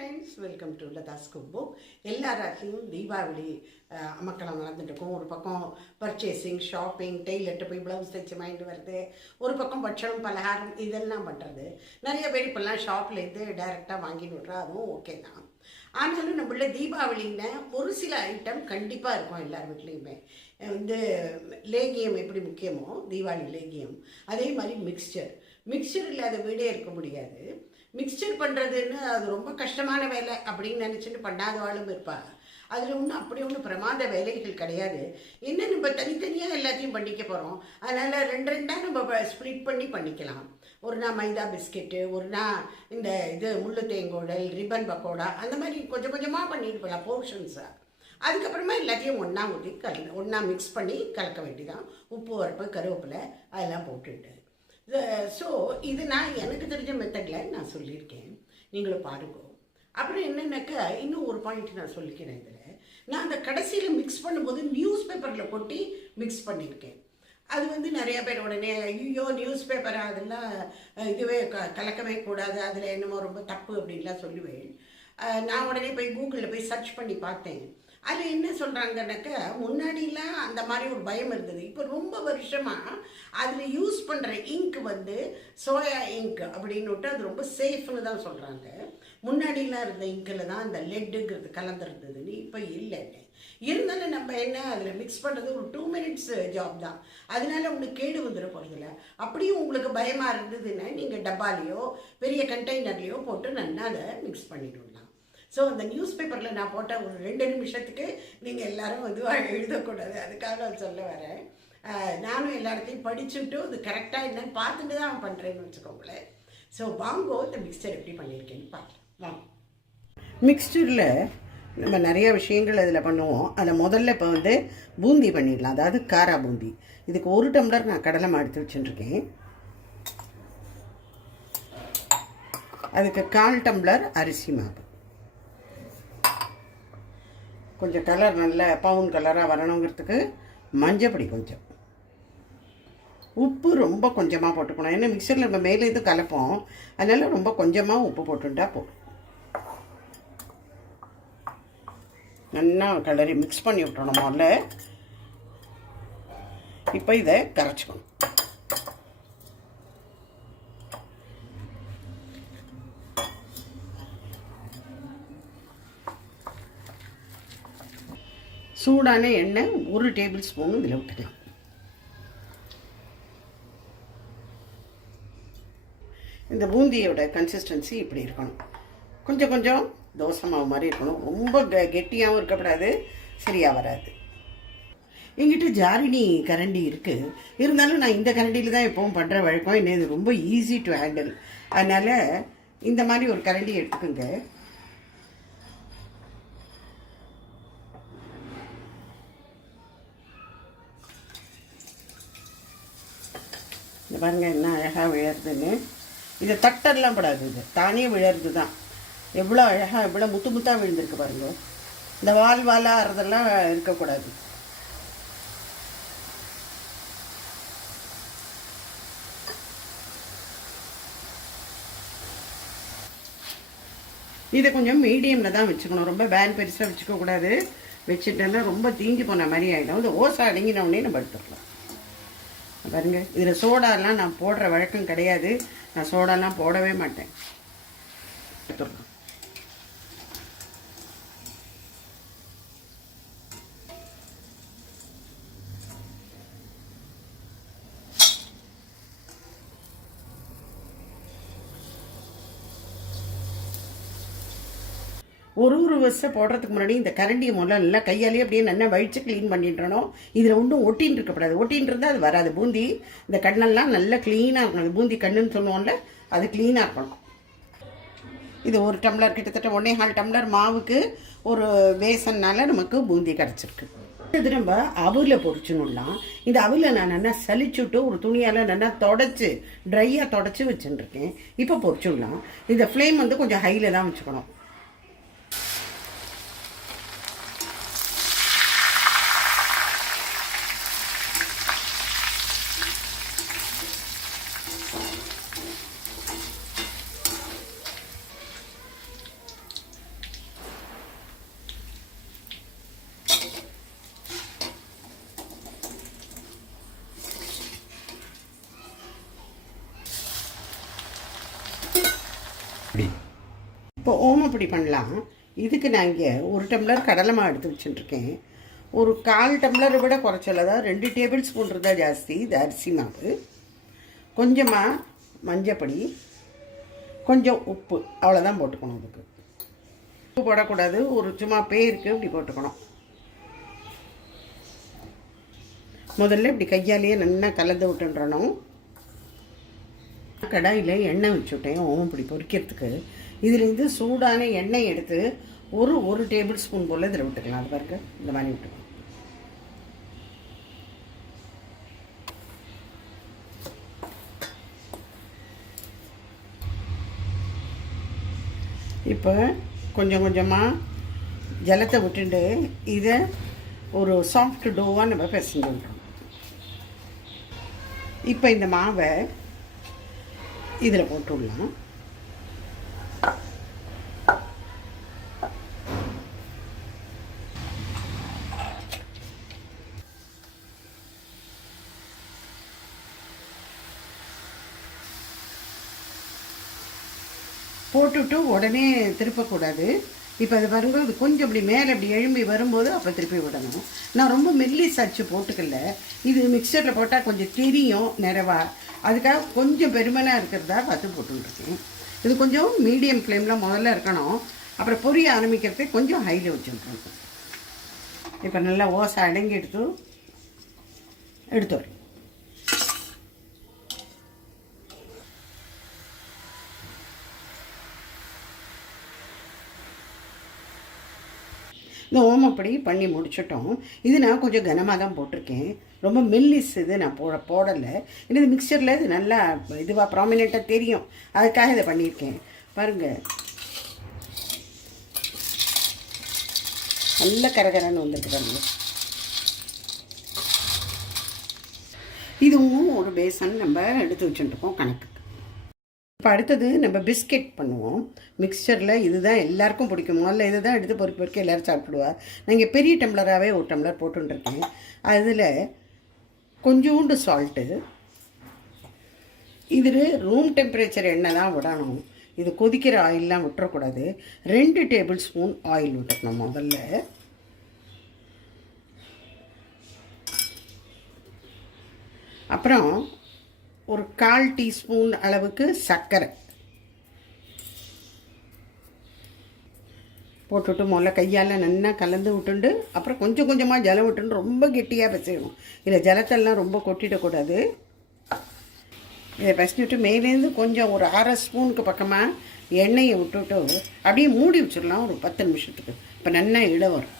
Friends, welcome to Latha's cook book. எல்லா ராத்திரியும் தீபாவளி அமக்களம் நடந்துட்டு இருக்கும். ஒரு பக்கம் பர்ச்சேசிங், ஷாப்பிங், டெய்லர்கிட்ட போய் ப்ளவுஸ் தைச்சு வாங்கிட்டு வருது, ஒரு பக்கம் பட்சணம், பலகாரம் இதெல்லாம் பண்ணுறது. நிறைய பேர் இப்போல்லாம் ஷாப்லேருந்து டைரெக்டாக வாங்கிட்டு விட்றா, அதுவும் ஓகே தான். ஆனாலும் நம்மள தீபாவளியில் ஒரு சில ஐட்டம் கண்டிப்பாக இருக்கும் எல்லார் வீட்லேயுமே. லேகியம் எப்படி முக்கியமோ தீபாவளி லேகியம், அதே மாதிரி மிக்சர் இல்லாத வீடே இருக்க முடியாது. மிக்சர் பண்ணுறதுன்னு அது ரொம்ப கஷ்டமான வேலை அப்படின்னு நினச்சிட்டு பண்ணாதவாளும் இருப்பாள். அதில் ஒன்றும் அப்படி ஒன்றும் பிரமாத வேலைகள் கிடையாது. என்ன, நம்ம தனித்தனியாக எல்லாத்தையும் பண்ணிக்க போகிறோம். அதனால் ரெண்டாக நம்ம ஸ்ப்ளிட் பண்ணி பண்ணிக்கலாம். ஒரு நாள் மைதா பிஸ்கெட்டு, ஒரு நாள் இந்த முள்ளு தேங்கோடல், ரிப்பன் பக்கோடா, அந்த மாதிரி கொஞ்சம் கொஞ்சமாக பண்ணிட்டு போகலாம் போர்ஷன்ஸாக. அதுக்கப்புறமா எல்லாத்தையும் ஒன்றா ஊற்றி ஒன்றா மிக்ஸ் பண்ணி கலக்க வேண்டியதான். உப்பு, உரப்பு, கருவேப்பிலை அதெல்லாம் போட்டுட்டு. ஸோ இது நான் எனக்கு தெரிஞ்ச மெத்தடில் நான் சொல்லியிருக்கேன், நீங்களும் பாருங்க. அப்புறம் என்னென்னாக்கா இன்னும் ஒரு பாயிண்ட் நான் சொல்லிக்கிறேன். இதில் நான் அந்த கடைசியில் மிக்ஸ் பண்ணும்போது நியூஸ் பேப்பரில் கொட்டி மிக்ஸ் பண்ணியிருக்கேன். அது நிறையா பேர் உடனே ஐயோ நியூஸ் பேப்பரை அதெல்லாம் இதுவே கலக்கவே கூடாது, அதில் என்னமோ ரொம்ப தப்பு அப்படின்லாம் சொல்லுவேன். நான் உடனே போய் கூகுளில் போய் சர்ச் பண்ணி பார்த்தேன். அதில் என்ன சொல்கிறாங்கன்னாக்கா, முன்னாடிலாம் அந்த மாதிரி ஒரு பயம் இருந்தது. இப்போ ரொம்ப வருஷமாக அதில் யூஸ் பண்ணுற இங்க் சோயா இங்க் அப்படின்னுட்டு அது ரொம்ப சேஃப்னு தான் சொல்கிறாங்க. முன்னாடிலாம் இருந்த இங்கில் தான் அந்த லெட்டுங்கிறது கலந்துருந்ததுன்னு இப்போ இல்லைன்னு. இருந்தாலும் நம்ம என்ன அதில் மிக்ஸ் பண்ணுறது ஒரு 2 minutes ஜாப் தான். அதனால உங்களுக்கு கேடு வந்துட போகிறதில்ல. அப்படியும் உங்களுக்கு பயமாக இருந்ததுன்னா நீங்கள் டப்பாலேயோ பெரிய கண்டெய்னர்லேயோ போட்டு நல்லா அதை மிக்ஸ் பண்ணிவிடலாம். ஸோ அந்த நியூஸ் பேப்பரில் நான் போட்ட ஒரு 2 நிமிஷத்துக்கு நீங்கள் எல்லோரும் எழுதக்கூடாது, அதுக்காக நான் சொல்ல வரேன். நானும் எல்லா இடத்தையும் படிச்சுட்டு இது கரெக்டாக என்னன்னு பார்த்துட்டு தான் பண்ணுறேன்னு வச்சுக்கோங்களேன். ஸோ வாங்கோ, இந்த மிக்சர் எப்படி பண்ணியிருக்கேன்னு பார்க்கலாம் வாங்க. மிக்சரில் நம்ம நிறைய விஷயங்கள் அதில் பண்ணுவோம். அதில் முதல்ல இப்போ பூந்தி பண்ணிடலாம், அதாவது காரா பூந்தி. இதுக்கு 1 டம்ளர் நான் கடலை மாவு எடுத்து வச்சுட்டுருக்கேன். அதுக்கு 1/4 டம்ளர் அரிசி மாவு, கொஞ்சம் கலர் நல்ல பவுன் கலராக வரணுங்கிறதுக்கு மஞ்சப்பொடி கொஞ்சம், உப்பு ரொம்ப கொஞ்சமாக போட்டுக்கணும். ஏன்னா மிக்சரில் நம்ம மேலே இது கலப்போம், அதனால் ரொம்ப கொஞ்சமாக உப்பு போட்டுட்டா போதும். நல்லா கலரி மிக்ஸ் பண்ணி விட்டணும் முதல்ல. இப்போ இதை கரைச்சிக்கணும். சூடான எண்ணெய் 1 டேபிள் ஸ்பூன் இதில் விட்டுக்கலாம். இந்த பூந்தியோட கன்சிஸ்டன்சி இப்படி இருக்கணும். கொஞ்சம் கொஞ்சம் தோசை மாவு மாதிரி இருக்கணும். ரொம்ப கெட்டியாகவும் இருக்கக்கூடாது, சரியாக வராது. எங்கிட்ட ஜாரினி கரண்டி இருக்குது, இருந்தாலும் நான் இந்த கரண்டியில் தான் எப்பவும் பண்ணுற வழக்கம். என்ன இது ரொம்ப ஈஸி டு ஹேண்டில், அதனால் இந்த மாதிரி ஒரு கரண்டி எடுத்துக்கோங்க. இந்த பாருங்கள் என்ன அழகாக விழறதுன்னு. இதை தட்டெல்லாம் படாது, இது தானே விழறது தான். எவ்வளோ அழகாக எவ்வளோ முத்து முத்தாக விழுந்திருக்கு பாருங்கள். இந்த வாலாகிறதெல்லாம் இருக்கக்கூடாது. இதை கொஞ்சம் மீடியமில் தான் வச்சுக்கணும், ரொம்ப பேன் பெருசாக வச்சுக்கக்கூடாது. வச்சுட்டேன்னா ரொம்ப தீஞ்சு போன மாதிரி ஆகிடும். இந்த ஓசை அடங்கினவுடனே நம்ம எடுத்துக்கலாம். பாருங்க, இதில் சோடாலாம் நான் போடுற வழக்கம் கிடையாது, நான் சோடாலாம் போடவே மாட்டேன். எடுத்துடலாம். ஒரு வருஷம் போடுறதுக்கு முன்னாடி இந்த கரண்டியை முதல்ல நல்லா கையாலேயே அப்படியே நல்லா வழித்து க்ளீன் பண்ணிட்டுறணும். இதில் ஒன்றும் ஒட்டின்னு இருக்கக்கூடாது. ஒட்டின்னு இருந்தால் அது வராது. பூந்தி இந்த கண்ணெல்லாம் நல்லா க்ளீனாக இருக்கணும். அது பூந்தி கண்ணுன்னு சொல்லுவோம்ல, அது க்ளீனாக இருக்கணும். இது 1 டம்ளர், கிட்டத்தட்ட 1.25 டம்ளர் மாவுக்கு ஒரு பேசன்னால் நமக்கு பூந்தி கிடச்சிருக்கு. இது நம்ம அவில பொரிச்சுடலாம். இந்த அவில நான் நல்லா சலிச்சுட்டு ஒரு துணியால் நல்லா ட்ரையாக தொடச்சி வச்சுட்டுருக்கேன். இப்போ பொரிச்சுடலாம். இந்த ஃப்ளேம் கொஞ்சம் ஹையில் தான் வச்சுக்கணும். இப்போ ஓமப்பொடி பண்ணலாம். இதுக்கு நான் இங்கே 1 டம்ளர் கடலை மாவு எடுத்து வச்சுட்டுருக்கேன். ஒரு 1/4 டம்ளரை விட குறைச்சல, அதாவது 2 டேபிள் ஸ்பூன் இருந்தால் ஜாஸ்தி. இது அரிசி மாவு, கொஞ்சமாக மஞ்சப்பொடி, கொஞ்சம் உப்பு, அவ்வளோதான் போட்டுக்கணும். அதுக்கு உப்பு போடக்கூடாது, ஒரு சும்மா பேருக்கு இப்படி போட்டுக்கணும். முதல்ல இப்படி கையாலேயே நல்லா கலந்து விட்டுன்றணும். கடாயில் எண்ணெய் வச்சுட்டேன் ஓமப்பொடி பொரிக்கிறதுக்கு. இதுலேருந்து சூடான எண்ணெய் எடுத்து ஒரு டேபிள் ஸ்பூன் போல் இதில் விட்டுக்கலாம். அது பாருங்க, இந்த மாதிரி விட்டுக்கலாம். இப்போ கொஞ்சம் கொஞ்சமாக ஜலத்தை விட்டுட்டு இதை ஒரு சாஃப்ட் டோவாக நம்ம பிசைஞ்சு விட்டுறோம். இப்போ இந்த மாவை இதில் போட்டு விடலாம். போட்டுவிட்டு உடனே திருப்பக்கூடாது. இப்போ அது வரும்போது அது கொஞ்சம் அப்படி மேலே அப்படி எழும்பி வரும்போது அப்போ திருப்பி விடணும். நான் ரொம்ப மெல்லிஸ் அச்சு போட்டுக்கல. இது மிக்சரில் போட்டால் கொஞ்சம் தெரியும் நிறைவா, அதுக்காக கொஞ்சம் பெருமனாக இருக்கிறதா பார்த்து போட்டுருக்கேன். இது கொஞ்சம் மீடியம் ஃப்ளேமில் முதல்ல இருக்கணும். அப்புறம் பொரிய ஆரம்பிக்கிறதுக்கு கொஞ்சம் ஹையில் வச்சுருக்கோம். இப்போ நல்லா ஓசை அடங்கி எடுத்து வரும். இந்த ஓமப்பொடி பண்ணி முடிச்சிட்டோம். இது நான் கொஞ்சம் கனமாக தான் போட்டிருக்கேன். ரொம்ப மெல்லிஸ் இது நான் போடலை. இது மிக்சரில் இது நல்லா இதுவாக ப்ராமினெண்ட்டாக தெரியும், அதுக்காக இதை பண்ணியிருக்கேன். பாருங்கள், நல்ல கரகரன்னு வந்துருக்கு பாருங்கள். இதுவும் ஒரு பேசன் நம்ம எடுத்து வச்சுட்டுருக்கோம் கணக்கு. இப்போ அடுத்தது நம்ம பிஸ்கெட் பண்ணுவோம். மிக்சரில் இதுதான் எல்லாருக்கும் பிடிக்கும். முதல்ல இது தான் எடுத்து பொறுக்க எல்லோரும் சாப்பிடுவா. நான் இங்கே பெரிய டம்ளராகவே 1 டம்ளர் போட்டுருக்கேன். அதில் கொஞ்சோண்டு சால்ட்டு, இது ரூம் டெம்பரேச்சர் எண்ணெய் தான் விடணும். இது கொதிக்கிற ஆயிலெலாம் விட்டுறக்கூடாது. 2 டேபிள் ஸ்பூன் ஆயில் விட்டுக்கணும் முதல்ல. அப்புறம் ஒரு 1/4 டீஸ்பூன் அளவுக்கு சர்க்கரை போட்டுவிட்டு முதல்ல கையால் நல்லா கலந்து விட்டுண்டு அப்புறம் கொஞ்சம் கொஞ்சமாக ஜலம் விட்டுன்னு ரொம்ப கெட்டியாக பிசையணும். இதில் ஜலத்தெல்லாம் ரொம்ப கொட்டிடக்கூடாது. இதை பிசைஞ்சிட்டு மேலேருந்து கொஞ்சம் ஒரு 1/2 ஸ்பூனுக்கு பக்கமாக எண்ணெயை விட்டுவிட்டு அப்படியே மூடி வச்சிடலாம் ஒரு 10 நிமிஷத்துக்கு. இப்போ நல்லா இட வரும்.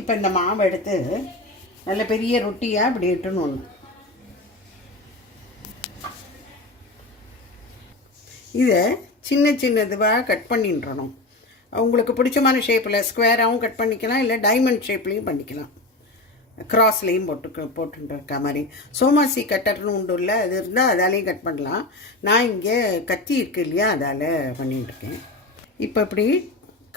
இப்போ இந்த மாவை எடுத்து நல்ல பெரிய ரொட்டியாக இப்படி இட்டுன்னு ஒன்று இதை சின்ன சின்னதுவாக கட் பண்ணின்றணும். உங்களுக்கு பிடிச்சமான ஷேப்பில் ஸ்கொயராகவும் கட் பண்ணிக்கலாம், இல்லை டைமண்ட் ஷேப்லேயும் பண்ணிக்கலாம். கிராஸ்லேயும் போட்டுருக்க மாதிரி சோமாசி கட்டர்னு உண்டு இல்லை, அது இருந்தால் அதாலேயும் கட் பண்ணலாம். நான் இங்கே கத்தி இருக்குது இல்லையா, அதால் பண்ணிட்டுருக்கேன். இப்போ இப்படி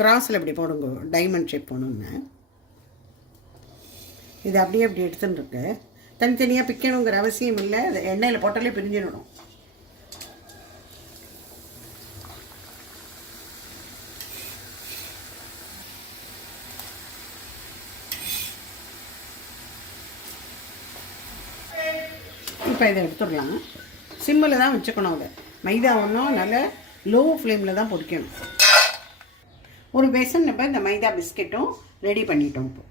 கிராஸில் இப்படி போடுங்க, டைமண்ட் ஷேப் போடணுன்னு. இது அப்படியே அப்படி எடுத்துட்டுருக்கு. தனித்தனியாக பிக்கணுங்கிற அவசியம் இல்லை, அது எண்ணெயில் போட்டாலே பிரிஞ்சிடணும். இப்போ இதை எடுத்துடலாம். சிம்மில் தான் வச்சுக்கணும். அதை மைதா ஒன்றும் நல்ல லோ ஃப்ளேமில் தான் பொரிக்கணும். ஒரு பேசன் நம்ம இந்த மைதா பிஸ்கெட்டும் ரெடி பண்ணிட்டோம். இப்போ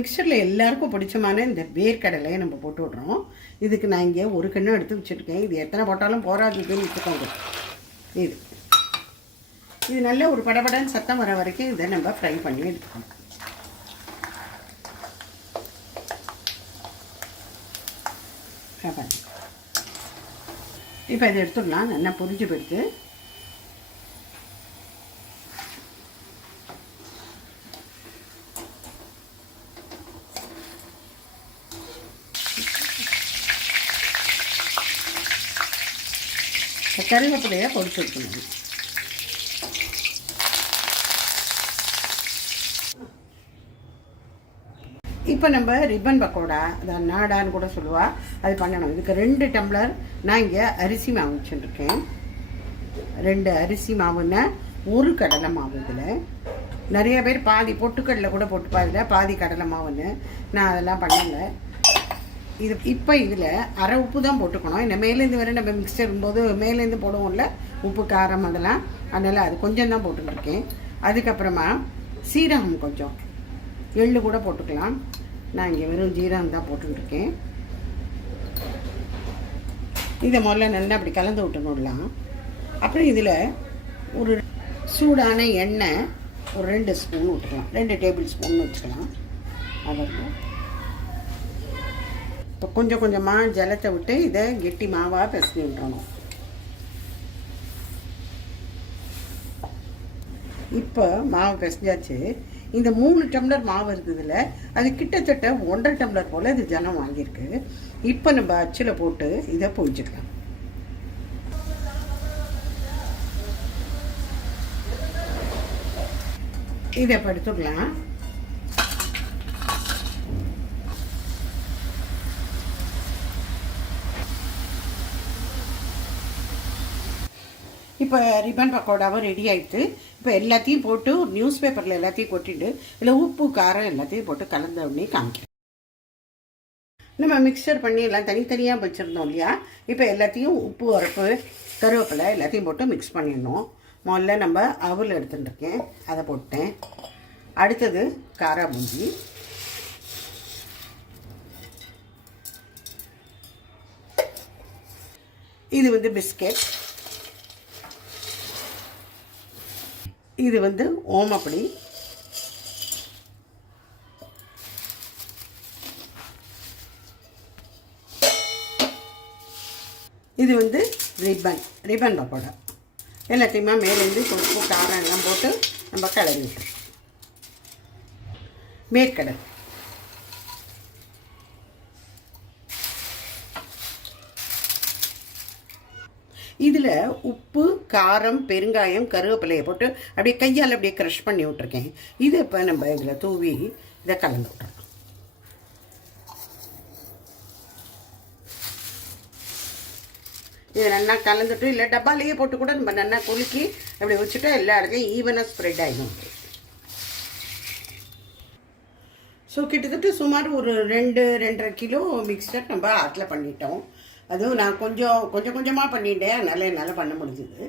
மிக்சரில் எல்லாருக்கும் பிடிச்சமான இந்த வேர்க்கடலையை நம்ம போட்டு விட்றோம். இதுக்கு நான் இங்கே ஒரு கண்ணு எடுத்து வச்சுருக்கேன். இது எத்தனை போட்டாலும் போராதுன்னு வச்சுக்கோங்க. இது நல்ல ஒரு படபடன்னு சத்தம் வர வரைக்கும் இதை நம்ம ஃப்ரை பண்ணி எடுத்துக்கணும். இப்போ இதை எடுத்துடலாம். நல்லா பொரிஞ்சு போயிடுது. கருவேப்பிலையை பொரிச்சு வைக்கணும். இப்போ நம்ம ரிப்பன் பக்கோடா, அதை நாடான்னு கூட சொல்லுவா, அது பண்ணணும். இதுக்கு 2 டம்ளர் நான் இங்கே அரிசி மாவு வச்சுருக்கேன். 2 அரிசி மாவுன்னா 1 கடலை மாவு. இதில் நிறைய பேர் பாதி பொட்டுக்கடலை கூட போட்டுப்பா, இதில் பாதி கடலை மாவுன்னு. நான் அதெல்லாம் பண்ணலை. இது இப்போ இதில் அரை உப்பு தான் போட்டுக்கணும். இந்த மேலேருந்து வர நம்ம மிக்சர் போது மேலேருந்து போடுவோம்ல உப்பு காரம் அதெல்லாம், அதனால் அது கொஞ்சம் தான் போட்டுருக்கேன். அதுக்கப்புறமா சீரகம் கொஞ்சம், எள்ளு கூட போட்டுக்கலாம். நான் இங்கே வெறும் ஜீரகம் தான் போட்டுருக்கேன். இதை முதல்ல நல்லா அப்படி கலந்து விட்டுணுடலாம். அப்புறம் இதில் ஒரு சூடான எண்ணெய் ஒரு 2 ஸ்பூன் விட்டுக்கலாம், 2 டேபிள் ஸ்பூன் வச்சுக்கலாம். அவ்வளோ. இப்போ கொஞ்சம் கொஞ்சமாக ஜலத்தை விட்டு இதை கெட்டி மாவாக பிசைஞ்சு விட்டுறணும். இப்போ மாவு பிசைஞ்சாச்சு. இந்த 3 டம்ளர் மாவு இருக்குதுல, அது கிட்டத்தட்ட 1.5 டம்ளர் போல் இது ஜலம் வாங்கியிருக்கு. இப்போ நம்ம அச்சில் போட்டு இதை பொரிச்சுக்கலாம். இதை படுத்துக்கலாம். இப்போ ரிப்பன் பக்கோடாவும் ரெடி ஆகிடுது. இப்போ எல்லாத்தையும் போட்டு ஒரு நியூஸ் பேப்பரில் எல்லாத்தையும் கொட்டிட்டு இதில் உப்பு காரம் எல்லாத்தையும் போட்டு கலந்த உடனே காமிக்கிறேன். நம்ம மிக்சர் பண்ணி எல்லாம் தனித்தனியாக வச்சுருந்தோம் இல்லையா, இப்போ எல்லாத்தையும் உப்பு, உரப்பு, கருவேப்பிலை எல்லாத்தையும் போட்டு மிக்ஸ் பண்ணிடணும். முதல்ல நம்ம அவல் எடுத்துட்டுருக்கேன், அதை போட்டேன். அடுத்தது காரா பூந்தி, இது வந்து பிஸ்கெட், இது வந்து ஓமப்பொடி, இது வந்து ரிப்பன் பக்கோடா. எல்லாத்தையுமே மேலேருந்து உப்பு காரம் எல்லாம் போட்டு நம்ம கலரி விட்டுறோம். மேற்கடல், இதில் உப்பு, காரம், பெருங்காயம், கருவேப்பிலையை போட்டு அப்படியே கையால் அப்படியே க்ரஷ் பண்ணி விட்ருக்கேன். இது இப்போ நம்ம இதில் தூவி இதை கலந்து விட்றோம். இதை நல்லா கலந்துட்டு, இல்லை டப்பாலேயே போட்டு கூட நம்ம நல்லா குலுக்கி அப்படி வச்சுட்டா எல்லா இடத்துலையும் ஈவனாக ஸ்ப்ரெட் ஆகிடும். ஸோ கிட்டத்தட்ட சுமார் ஒரு 2-2.5 கிலோ மிக்சர் நம்ம ஆட்டில் பண்ணிட்டோம். அதுவும் நான் கொஞ்சம் கொஞ்சமாக பண்ணிட்டேன், அதனால் என்னால் பண்ண முடிஞ்சுது.